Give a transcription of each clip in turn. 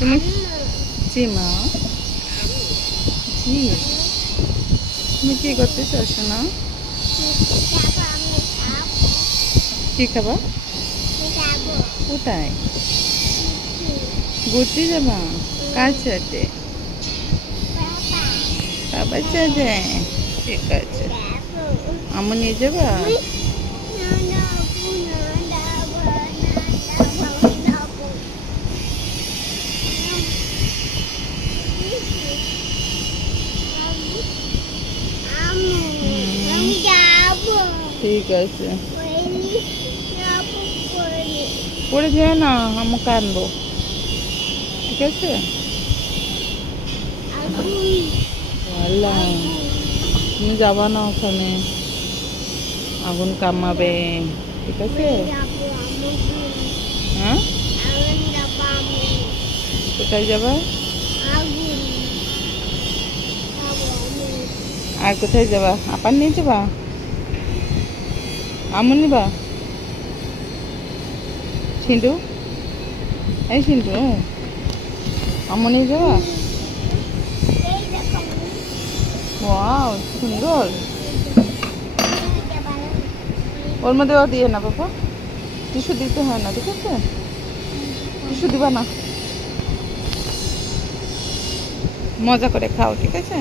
তুমি জি মা, জি তুমি কি করতেছো শোনা? কি খাবা? কোথায়? ঘুরতে যাবা? কার সাথে? বাবার সাথে? ঠিক আছে। আম্মু নিয়ে যাবা? ঠিক আছে। পড়ে যেও না, আম্মু কানবো। ঠিক আছে। আল্লাহ, তুমি যাবা না ওখানে, আগুন কামাবে। ঠিক আছে। হ্যাঁ, কোথায় যাবা? আর কোথায় যাবা? আপার নিয়ে যাবা? আম্মু নিবা? সিন্ধু, এই সিন্ধু, আম্মু নিয়ে যাবা? ওয়াও, সুন্দর। ওর মধ্যেও দিয়ে না বাবা, টিস্যু দিতে হয় না। ঠিক আছে, টিস্যু দিবা না, মজা করে খাও। ঠিক আছে।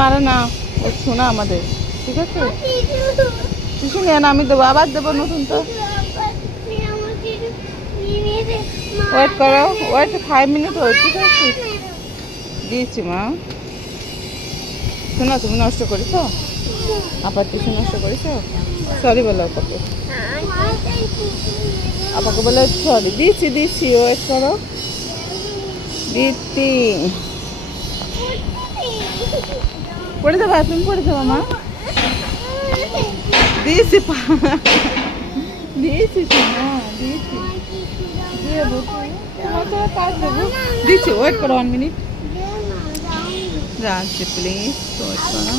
মারে না, ও শোনা আমাদের। ঠিক আছে, টিস্যু নিয়ে না, আমি দেবো, আবার দেবো নতুন। তো ওয়েট করো, ওয়েট 5 মিনিট ওয়েট। ঠিক আছে, দিয়েছি মা। শোনা, তুমি নষ্ট করেছো, আবার টিস্যু নষ্ট করেছো। সরি বলো আপাকে, আপাকে বলে সরি। দিচ্ছি দিচ্ছি, ওয়েট করো, দিচ্ছি। পড়ে যাবা, তুমি পড়ে যাবা মা। দিয়েছি দিয়েছি শোনা, দিয়েছি। দেবো, তোমাকে কাজ দেবো। দিচ্ছি, ওয়েট করো 1 মিনিট। যাচ্ছি প্লিজ, ওয়েট করো।